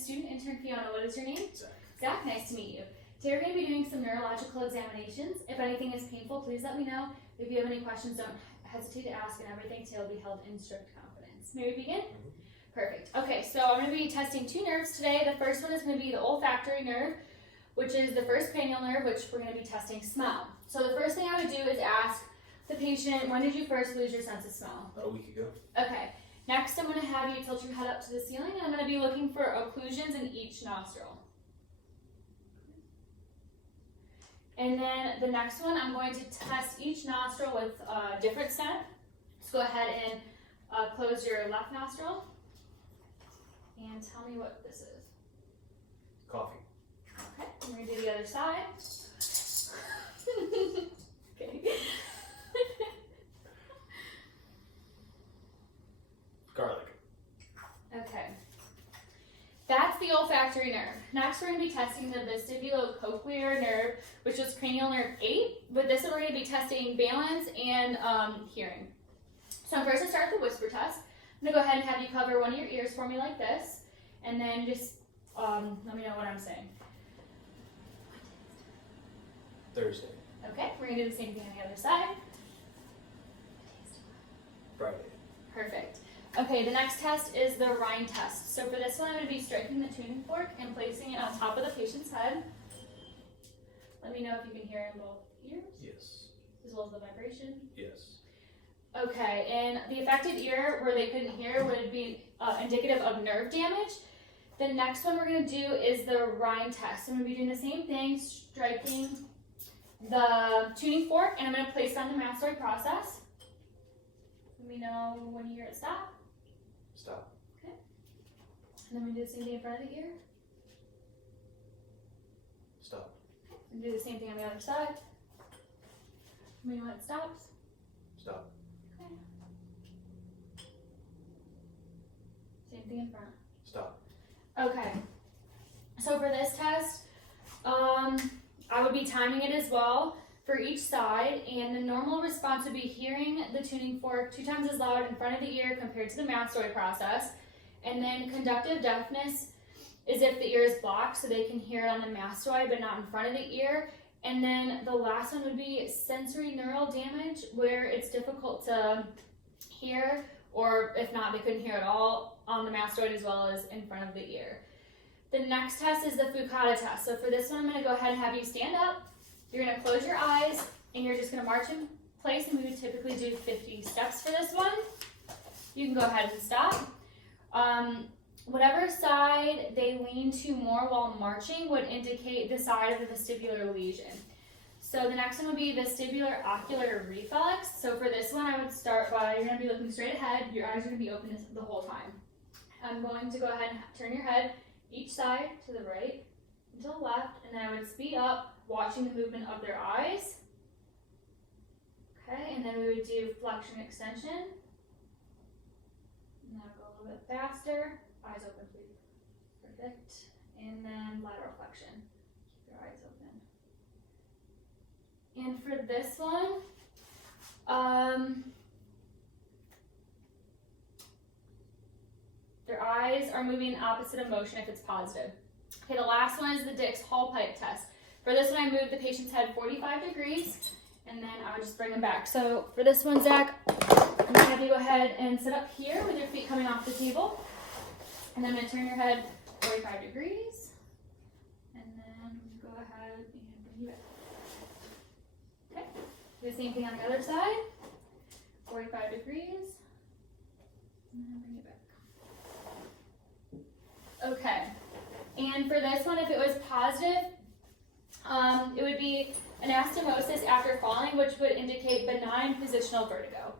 student intern Fiona. What is your name? Zach. Zach, nice to meet you. Today we're going to be doing some neurological examinations. If anything is painful, please let me know. If you have any questions, don't hesitate to ask, and everything today will be held in strict confidence. May we begin? Perfect. Okay, so I'm going to be testing two nerves today. The first one is going to be the olfactory nerve, which is the first cranial nerve, which we're going to be testing smell. So the first thing I would do is ask the patient, when did you first lose your sense of smell? About a week ago. Okay. Next, I'm going to have you tilt your head up to the ceiling, and I'm going to be looking for occlusions in each nostril. And then the next one, I'm going to test each nostril with a different scent. So go ahead and close your left nostril and tell me what this is. Coffee. Okay, we're going to do the other side. Okay. Garlic. Okay. That's the olfactory nerve. Next, we're going to be testing the vestibulocochlear nerve, which is cranial nerve 8. With this one, we're going to be testing balance and hearing. So I'm first going to start the whisper test. I'm going to go ahead and have you cover one of your ears for me like this, and then just let me know what I'm saying. Thursday. Okay, we're going to do the same thing on the other side. Friday. Perfect. Okay, the next test is the rind test. So for this one, I'm going to be striking the tuning fork and placing it on top of the patient's head. Let me know if you can hear in both ears. Yes. As well as the vibration. Yes. Okay, and the affected ear where they couldn't hear would be indicative of nerve damage. The next one we're going to do is the rind test. I'm going to be doing the same thing, striking the tuning fork, and I'm going to place it on the mastoid process. Let me know when you hear it stop. Stop. Okay. And then we do the same thing in front of the ear. Stop. And do the same thing on the other side. Let me know when it stops. Stop. Okay. Same thing in front. Stop. Okay. So for this test, I would be timing it as well for each side, and the normal response would be hearing the tuning fork 2 times as loud in front of the ear compared to the mastoid process. And then conductive deafness is if the ear is blocked, so they can hear it on the mastoid but not in front of the ear. And then the last one would be sensory neural damage, where it's difficult to hear, or if not, they couldn't hear at all on the mastoid as well as in front of the ear. The next test is the Fucata test. So for this one, I'm going to go ahead and have you stand up. You're going to close your eyes, and you're just going to march in place, and we would typically do 50 steps for this one. You can go ahead and stop. Whatever side they lean to more while marching would indicate the side of the vestibular lesion. So the next one would be vestibular ocular reflex. So for this one, I would start by, you're going to be looking straight ahead. Your eyes are going to be open the whole time. I'm going to go ahead and turn your head each side to the right and to the left, and then I would speed up, watching the movement of their eyes. Okay, and then we would do flexion extension. And now go a little bit faster. Eyes open, please. Perfect. And then lateral flexion. Keep your eyes open. And for this one, their eyes are moving in opposite of motion if it's positive. Okay, the last one is the Dick's Hall pipe test. For this one, I moved the patient's head 45 degrees, and then I would just bring them back. So for this one, Zach, I'm going to have you go ahead and sit up here with your feet coming off the table. And then I'm going to turn your head 45 degrees. And then go ahead and bring you back. Okay, do the same thing on the other side. 45 degrees. And then bring it back. Okay, and for this one, if it was positive, it would be anastomosis after falling, which would indicate benign positional vertigo.